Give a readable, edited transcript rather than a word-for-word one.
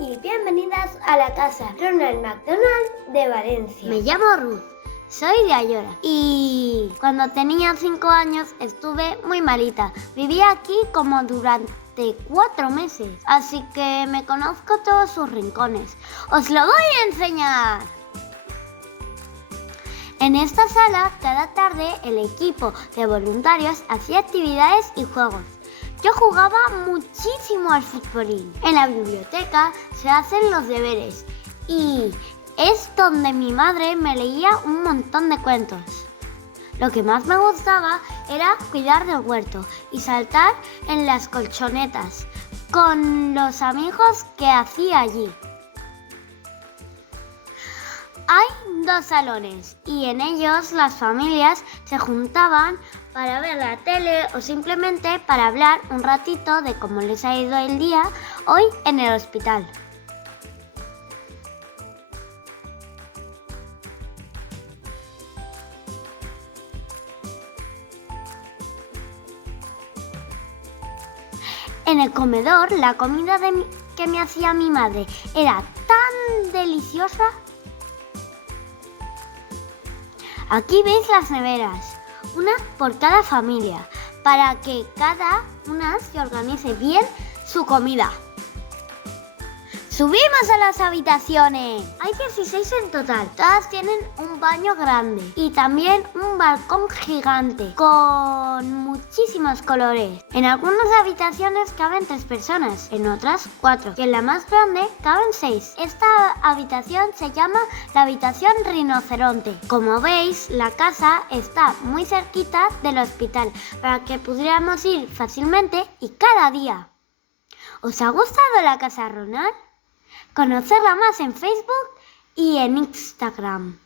y bienvenidas a la casa Ronald McDonald de Valencia. Me llamo Ruth, soy de Ayora y cuando tenía 5 años estuve muy malita. Viví aquí como durante 4 meses, así que me conozco todos sus rincones. ¡Os lo voy a enseñar! En esta sala, cada tarde, el equipo de voluntarios hacía actividades y juegos. Yo jugaba muchísimo al futbolín. En la biblioteca se hacen los deberes y es donde mi madre me leía un montón de cuentos. Lo que más me gustaba era cuidar del huerto y saltar en las colchonetas con los amigos que hacía allí. Hay 2 salones y en ellos las familias se juntaban para ver la tele o simplemente para hablar un ratito de cómo les ha ido el día hoy en el hospital. En el comedor, la comida que me hacía mi madre era tan deliciosa. Aquí veis las neveras, una por cada familia, para que cada una se organice bien su comida. ¡Subimos a las habitaciones! Hay 16 en total, todas tienen un baño grande y también un balcón gigante con muchísimos colores. En algunas habitaciones caben 3 personas, en otras 4 y en la más grande caben 6. Esta habitación se llama la habitación rinoceronte. Como veis, la casa está muy cerquita del hospital para que pudiéramos ir fácilmente y cada día. ¿Os ha gustado la casa Ronald? Conocerla más en Facebook y en Instagram.